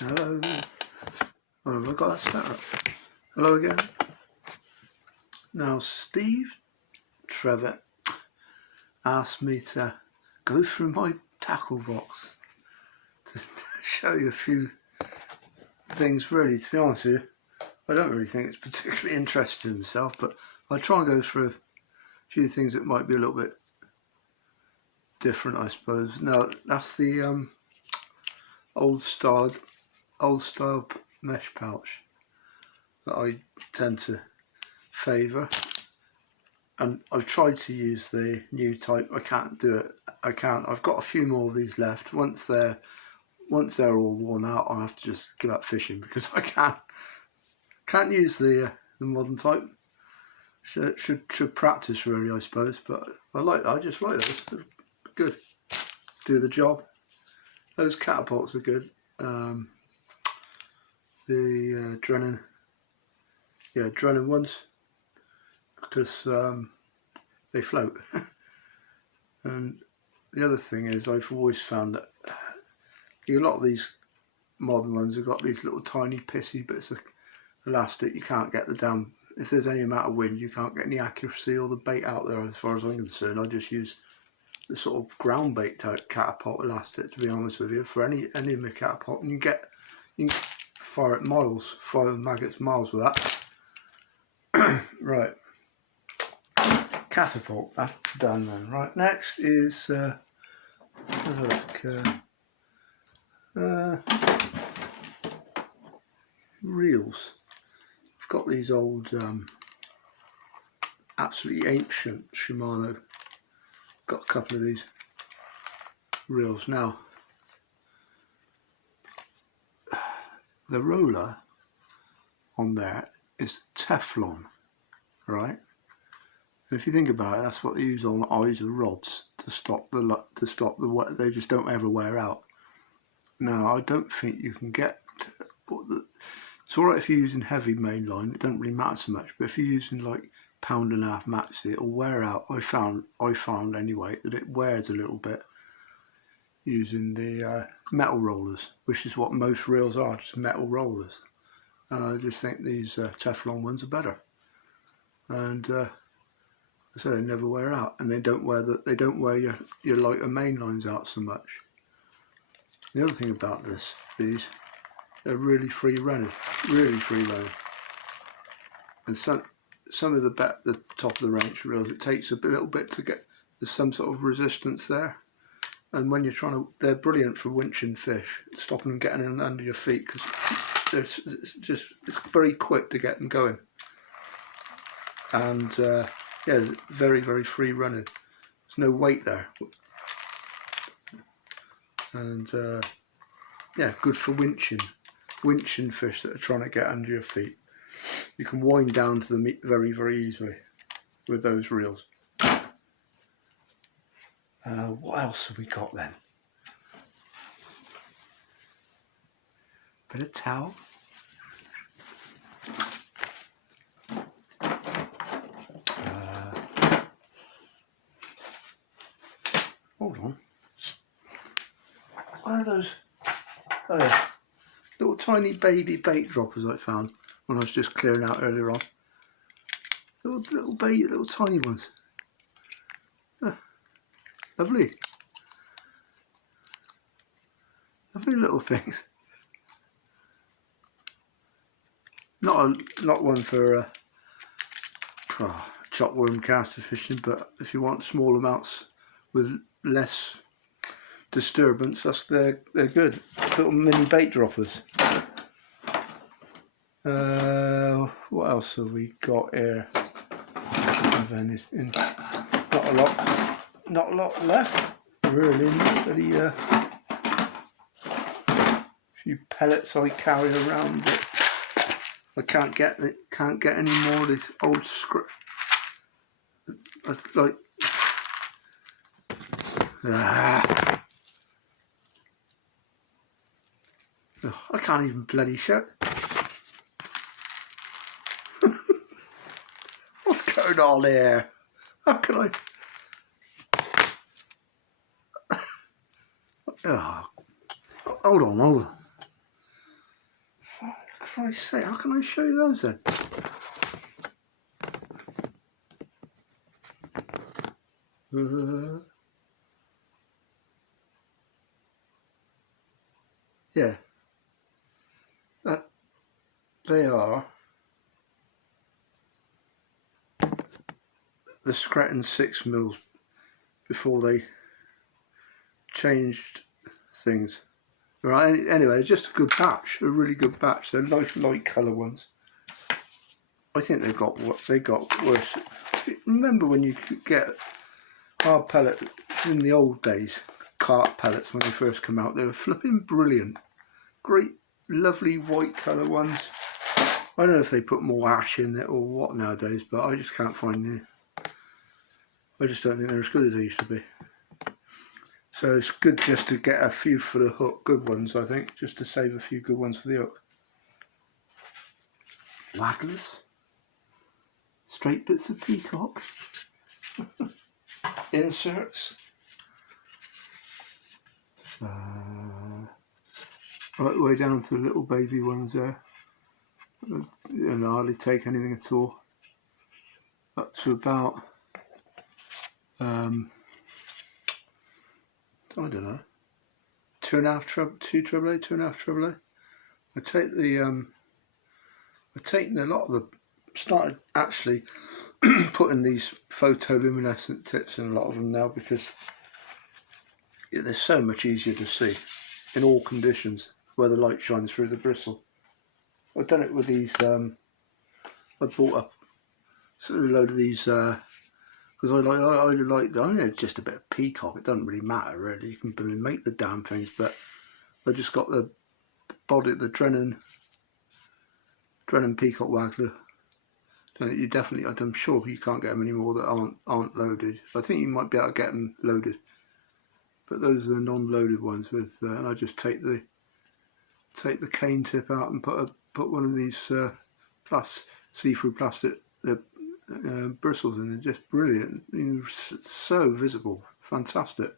Hello. Oh, have I got that set up? Hello again. Now, Steve Trevor asked me to go through my tackle box to show you a few things. Really, to be honest with you, I don't really think it's particularly interesting himself, but I'll try and go through a few things that might be a little bit different, I suppose. Now, that's the old style mesh pouch that I tend to favour, and I've tried to use the new type. I can't do it. I've got a few more of these left. Once they're all worn out, I'll have to just give up fishing because I can't use the modern type. Should practice really, I suppose. But I just like those. They're good. Do the job. Those catapults are good. The Drennan ones, because they float. And the other thing is, I've always found that a lot of these modern ones have got these little tiny pissy bits of elastic. You can't get the damn, if there's any amount of wind, you can't get any accuracy or the bait out there. As far as I'm concerned, I just use the sort of ground bait type catapult elastic, to be honest with you, for any of my catapult, and you can fire at miles, fire maggots miles with that. Right, catapult, that's done then. Right, next is reels. I've got these old absolutely ancient Shimano. Got a couple of these reels now. The roller on there is Teflon, right? And if you think about it, that's what they use on eyes of rods to stop the they just don't ever wear out. Now, I don't think you can get. It's all right if you're using heavy mainline; it doesn't really matter so much. But if you're using like £1.5 maxi, it'll wear out. I found anyway that it wears a little bit using the metal rollers, which is what most reels are, just metal rollers. And I just think these Teflon ones are better, and so they never wear out, and they don't wear your lighter main lines out so much. The other thing about these, they're really free running, and some of the top of the range reels, it takes a little bit to get. There's some sort of resistance there. And when you're they're brilliant for winching fish, stopping them getting in under your feet, because it's very quick to get them going. And yeah, very, very free running. There's no weight there. And yeah, good for winching fish that are trying to get under your feet. You can wind down to them very, very easily with those reels. What else have we got then? Bit of towel. Hold on. What are those? Oh yeah, little tiny baby bait droppers I found when I was just clearing out earlier on. Little tiny ones. Lovely little things. Not one for chopworm caster fishing, but if you want small amounts with less disturbance, they're good. Little mini bait droppers. What else have we got here? Not a lot left, really. Pretty few pellets I carry around, but I can't get any more of this old script. Like I can't even bloody show. What's going on here? How can I? Oh, hold on. Christ's sake, how can I show you those then? Yeah, that they are the Scratton 6 mils before they changed things. Right, anyway, just a good batch, a really good batch. They're nice light colour ones. I think they got worse. Remember when you could get hard pellet in the old days, cart pellets when they first come out? They were flipping brilliant. Great, lovely white colour ones. I don't know if they put more ash in it or what nowadays, but I just can't find them. I just don't think they're as good as they used to be. So it's good just to get a few for the hook, good ones I think, just to save a few good ones for the hook. Wagglers. Straight bits of peacock. Inserts. Right the way down to the little baby ones there. You know, hardly take anything at all. Up to about I don't know, 2.5 treble A, 2.5 treble A. I take the I've taken a lot of the, started actually putting these photoluminescent tips in a lot of them now, because they're so much easier to see in all conditions where the light shines through the bristle. I've done it with these, I bought a load of these because I like just a bit of peacock. It doesn't really matter really, you can make the damn things, but I just got the body, the Drennan peacock waggler. You definitely, I'm sure you can't get them anymore that aren't loaded. I think you might be able to get them loaded, but those are the non-loaded ones with, and I just take the cane tip out and put one of these see-through plastic bristles in. They're just brilliant. So visible, fantastic.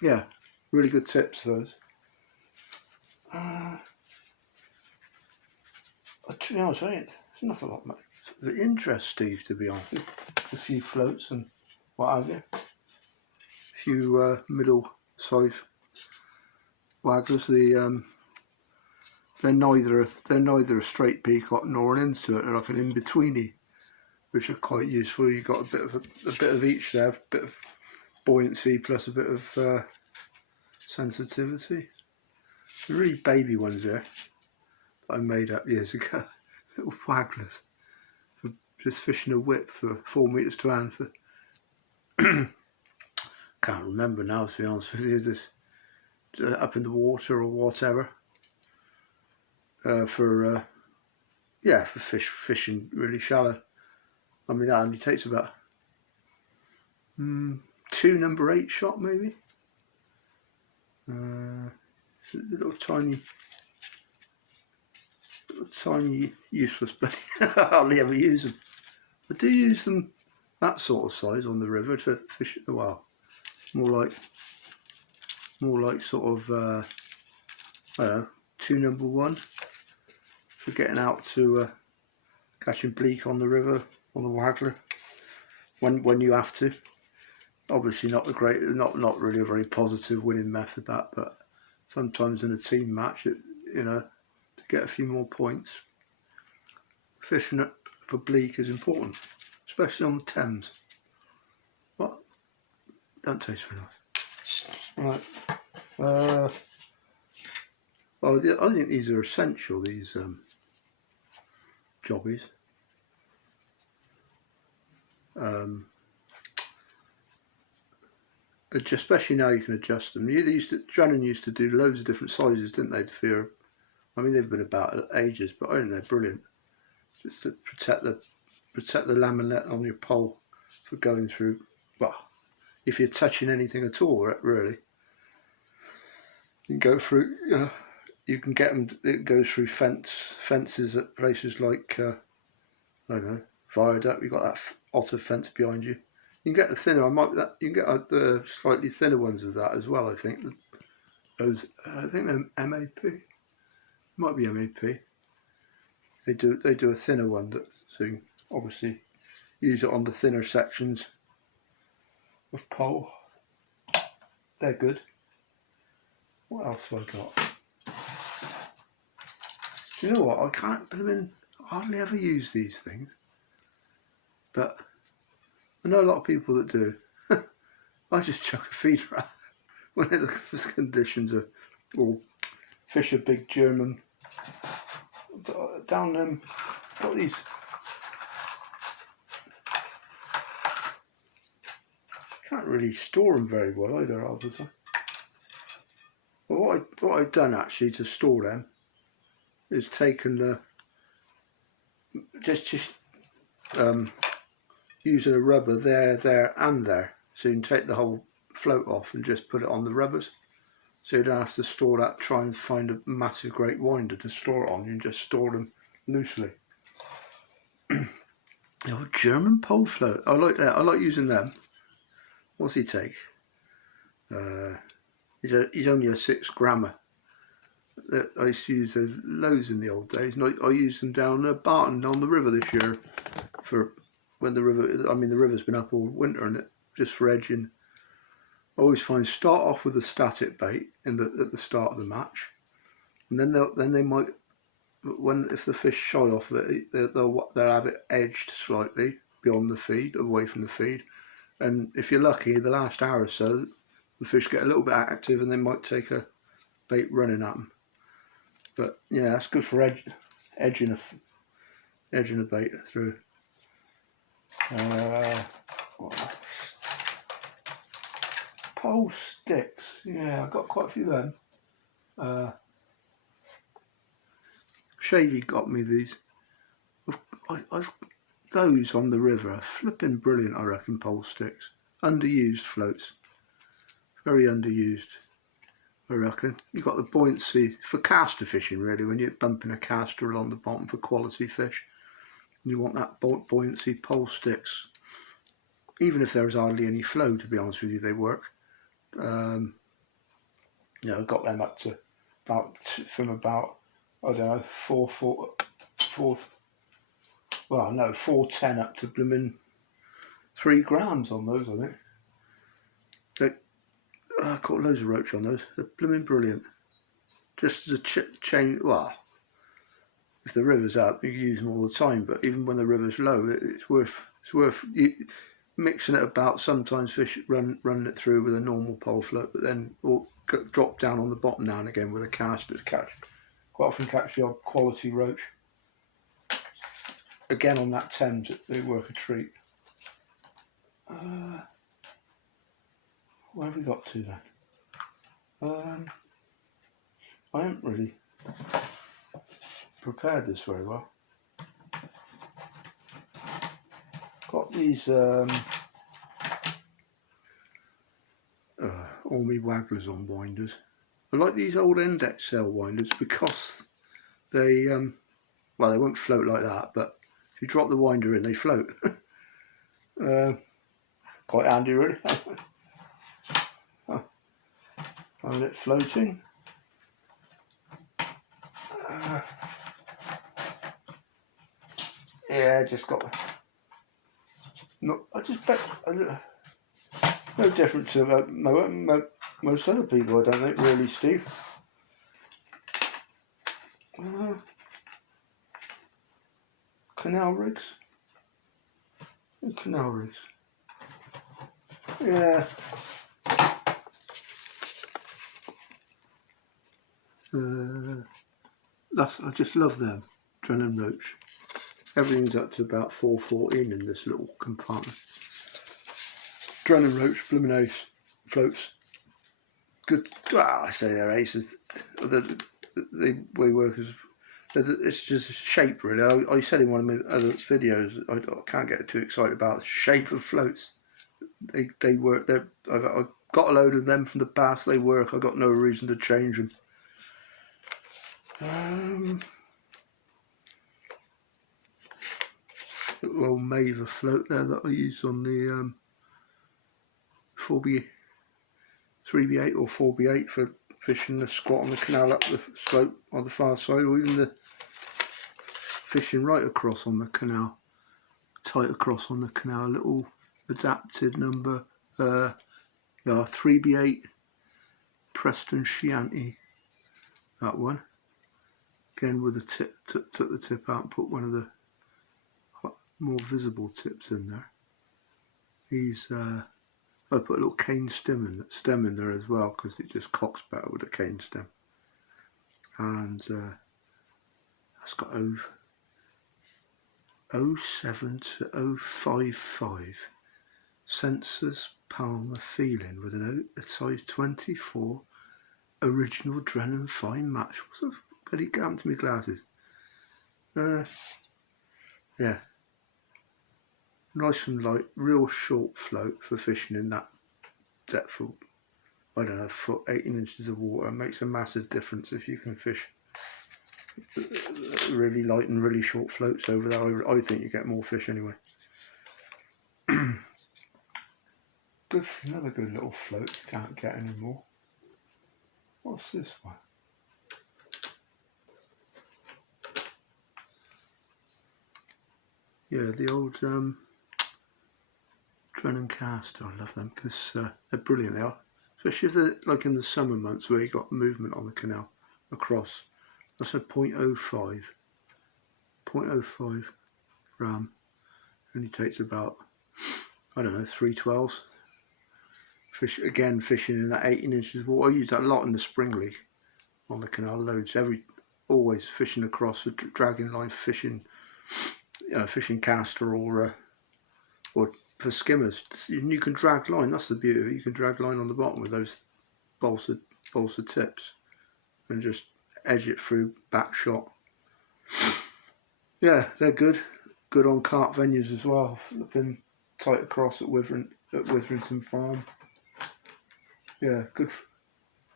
Yeah, really good tips those. To be honest, there's not a lot much of interest, Steve, to be honest. A few floats and what have you. A few middle size wagglers. They're neither a straight peacock nor an insert. They're like an in-betweeny, which are quite useful. You've got a bit of each there, a bit of buoyancy plus a bit of sensitivity. The really baby ones there that I made up years ago, little wagglers for just fishing a whip for 4 meters to hand. For can't remember now, to be honest with you. Just up in the water or whatever. For fishing really shallow. I mean, that only takes about 2 number 8 shot maybe. Little tiny useless, but I hardly ever use them. I do use them that sort of size on the river to fish. Well, more like sort of I don't know, 2 number 1 for getting out to catching bleak on the river on the waggler when you have to. Obviously not really a very positive winning method that, but sometimes in a team match, to get a few more points, fishing it for bleak is important, especially on the Thames. What? Don't taste very nice. Right. I think these are essential, these jobbies. Especially now you can adjust them. Drennan used to do loads of different sizes, didn't they? I mean, they've been about ages, but I think they're brilliant. Just to protect the laminate on your pole for going through. Well, if you're touching anything at all, really, you can go through. You can get them. It goes through fences at places like I don't know, viaduct. You've got that otter fence behind you. You can get the thinner. You can get the slightly thinner ones of that as well. I think those. I think they're MAP. Might be MAP. They do a thinner one that, so you can obviously use it on the thinner sections of pole. They're good. What else have I got? Do you know what? I can't hardly ever use these things, but I know a lot of people that do. I just chuck a feeder out when the conditions are all fish are big German. Down them, got these. Can't really store them very well either, obviously. But what I've done actually to store them is taken the just using a rubber there and there, so you can take the whole float off and just put it on the rubbers, so you don't have to store that, try and find a massive great winder to store it on. You can just store them loosely. Oh, German pole float, I like that. I like using them. What's he take? He's only a 6 grammer. I used to use those loads in the old days, and I used them down Barton on the river this year for when the river. I mean, the river's been up all winter, and it just for edging. I always find start off with a static bait at the start of the match, and then they might, if the fish shy off it, they'll have it edged slightly beyond the feed, away from the feed, and if you're lucky, the last hour or so, the fish get a little bit active, and they might take a bait running at them. But yeah, that's good for edging a bait through. Pole sticks. Yeah, I've got quite a few of them. Shady got me these. I've those on the river are flipping brilliant, I reckon. Pole sticks, underused floats, very underused. I reckon you've got the buoyancy for caster fishing, really, when you're bumping a caster along the bottom for quality fish. You want that buoyancy. Pole sticks, even if there's hardly any flow, to be honest with you, they work. You know, I've got them up to about I don't know 410 up to blooming 3 grams on those, I think. I caught loads of roach on those. They're blooming brilliant. Just as a chain. Well, if the river's up, you can use them all the time. But even when the river's low, it's worth mixing it about. Sometimes fish run it through with a normal pole float, but then drop down on the bottom now and again with a caster to catch. Quite often catch the odd quality roach. Again on that Thames, they work a treat. Where have we got to then? I haven't really prepared this very well. Got these Ormy Wagglers on winders. I like these old index cell winders because they well, they won't float like that, but if you drop the winder in, they float. Quite handy, really. Find it floating. Yeah, just got. No, I just bet. No different to most other people, I don't think, really, Steve. Canal rigs. Canal rigs. Yeah. I just love them. Drennan roach. Everything's up to about 414 in this little compartment. Drennan roach, blooming ace, floats. Good. Well, I say they're aces. They work as. It's just a shape, really. I said in one of my other videos, I can't get too excited about the shape of floats. They work. I've got a load of them from the past. They work. I've got no reason to change them. Little Maver float there that I used on the 4B, 3B8 or 4B8 for fishing the squat on the canal up the slope on the far side, or even the fishing right across on the canal, tight across on the canal, little adapted number 3B8 Preston Chianti, that one. Again with a tip, took the tip out and put one of the more visible tips in there. These I put a little cane stem in there as well, because it just cocks better with a cane stem. And that's got 07 to 055 sensors Palmer feeling with a size 24 original Drennan fine match. What's the bloody happened to my glasses? Yeah, nice and light, real short float for fishing in that depth of, I don't know, foot, 18 inches of water. It makes a massive difference if you can fish really light and really short floats over there. I think you get more fish anyway. Another good little float, can't get any more. What's this one? Yeah, the old Drennan caster. I love them because they're brilliant. They are, especially if they're like in the summer months where you got movement on the canal across. That's a 0.05 gram. Only takes about, I don't know, 3/12. Fish again, fishing in that 18 inches of water. I use that a lot in the spring league on the canal. Loads always fishing across with dragging line, fishing, fishing caster or for skimmers. You can drag line. That's the beauty of it. You can drag line on the bottom with those balsa tips and just edge it through back shot. Yeah, they're good on carp venues as well. They've been tight across at Witherington Farm. Yeah, good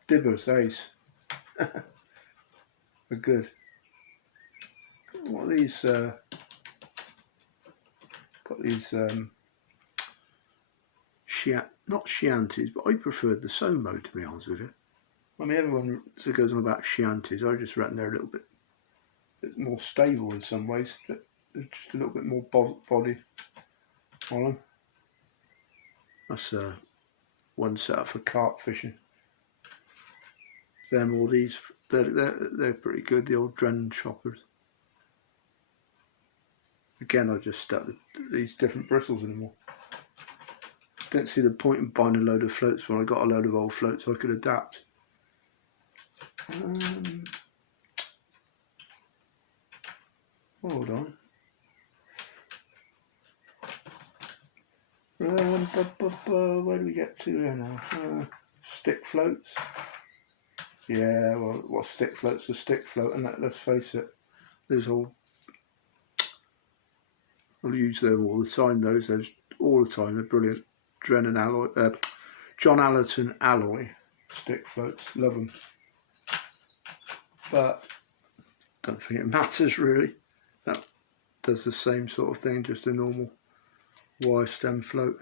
dibbers, ace. They're good. What are these? Got these not Chiantis, but I preferred the Somo, to be honest with you. I mean, everyone goes on about Chiantis. I just reckon they're a little bit more stable in some ways. They're just a little bit more body on them. That's one set up for carp fishing. Them or these, they're pretty good. The old Drennan choppers. Again, I just stuck these different bristles in them all. Didn't see the point in buying a load of floats when I got a load of old floats I could adapt. Hold on. Where do we get to here now? Stick floats. Yeah, well, what stick floats? A stick float, and let's face it, there's all. I'll use them all the time. Those all the time. They're brilliant. Drennan alloy, John Allerton alloy stick floats. Love them. But don't think it matters really. That does the same sort of thing, just a normal wire stem float.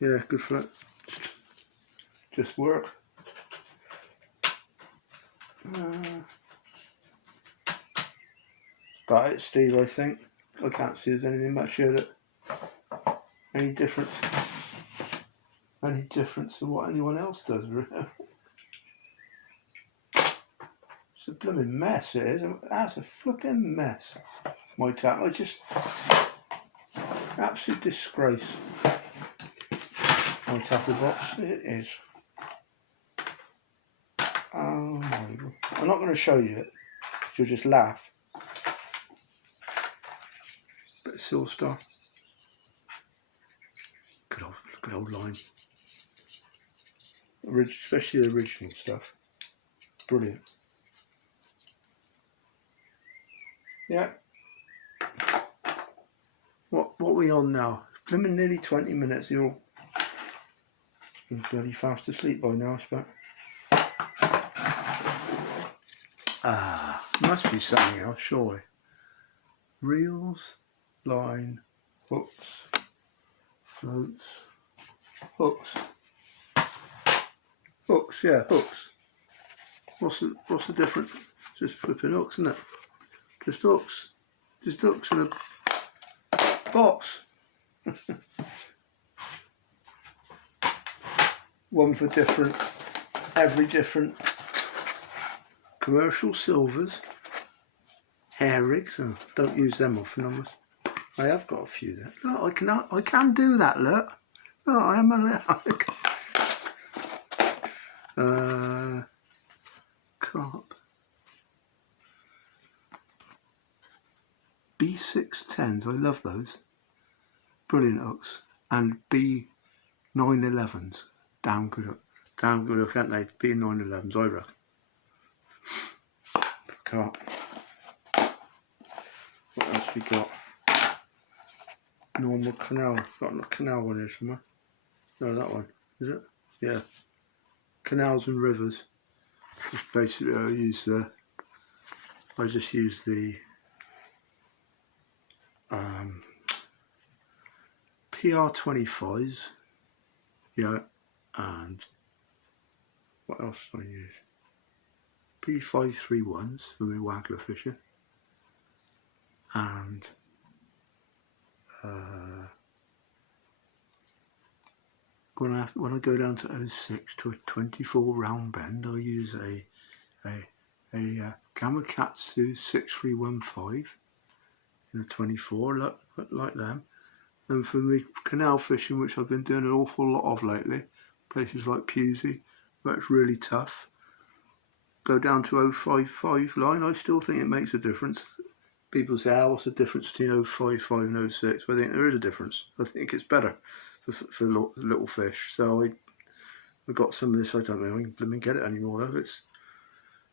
Yeah, good float. Just work. That's about it, Steve, I think. I can't see there's anything much here that any difference to what anyone else does, really. It's a blooming mess, it is. That's a flipping mess. My tap, absolute disgrace. My tackle box, it is. Oh my God. I'm not going to show you it, you'll just laugh. Bit of Silver Star. Good old line. Especially the original stuff. Brilliant. Yeah. What are we on now? Blooming nearly 20 minutes. You're all bloody fast asleep by now, I suppose. Must be something else, surely. Reels, line, hooks, floats, hooks. Hooks, yeah, hooks. What's the difference? Just flipping hooks, isn't it? Just hooks. Just hooks in a box. One for every different commercial silvers. Hair rigs. Oh, don't use them often. I have got a few there. No, I can do that. Look. No, I am a carp. B610s. I love those. Brilliant hooks. And B911s. Damn good hook. Damn good hook, aren't they? B911s, I reckon. Carp. What else we got? Normal canal. Got a canal one here somewhere. No, that one. Is it? Yeah. Canals and rivers. Just basically I just use the PR25s. Yeah. And what else do I use? P531s for my waggler fishing. And when I go down to 06 to a 24 round bend, I use a Gamakatsu 6315 in a 24, like them. And for me canal fishing, which I've been doing an awful lot of lately, places like Pusey, where it's really tough, go down to 055 line. I still think it makes a difference. People say, oh, what's the difference between 055 and 06? Well, I think there is a difference. I think it's better for little fish. So I got some of this. I don't know if I can get it anymore though. It's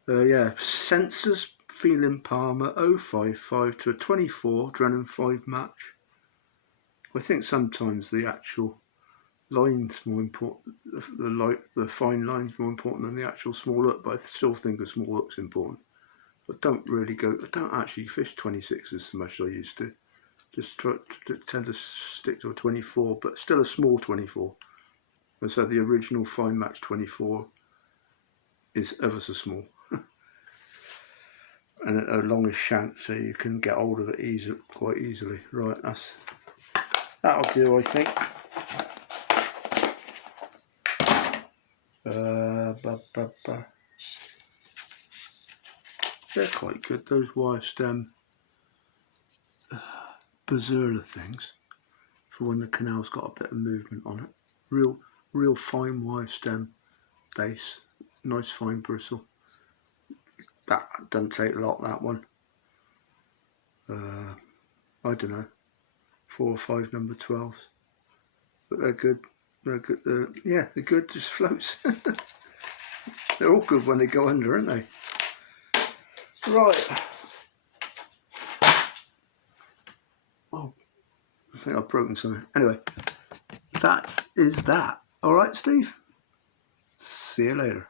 yeah, Sensors Feeling Palmer 055 to a 24 Drennan 5 match. I think sometimes the actual line's more important. The fine line's more important than the actual small hook. But I still think a small hook's important. I don't actually fish 26s so much as I used to. Just tend to stick to a 24, but still a small 24. And so the original fine match 24 is ever so small. And a longish shank, so you can get hold of it quite easily. Right, that'll do, I think. They're quite good, those wire stem Berserler things, for when the canal's got a bit of movement on it. Real fine wire stem base, nice fine bristle. That doesn't take a lot, that one. I don't know, 4 or 5 number 12s, but they're good. They're good. Yeah, they're good. Just floats. They're all good when they go under, aren't they? Right. Oh, I think I've broken something. Anyway, that is that. All right, Steve. See you later.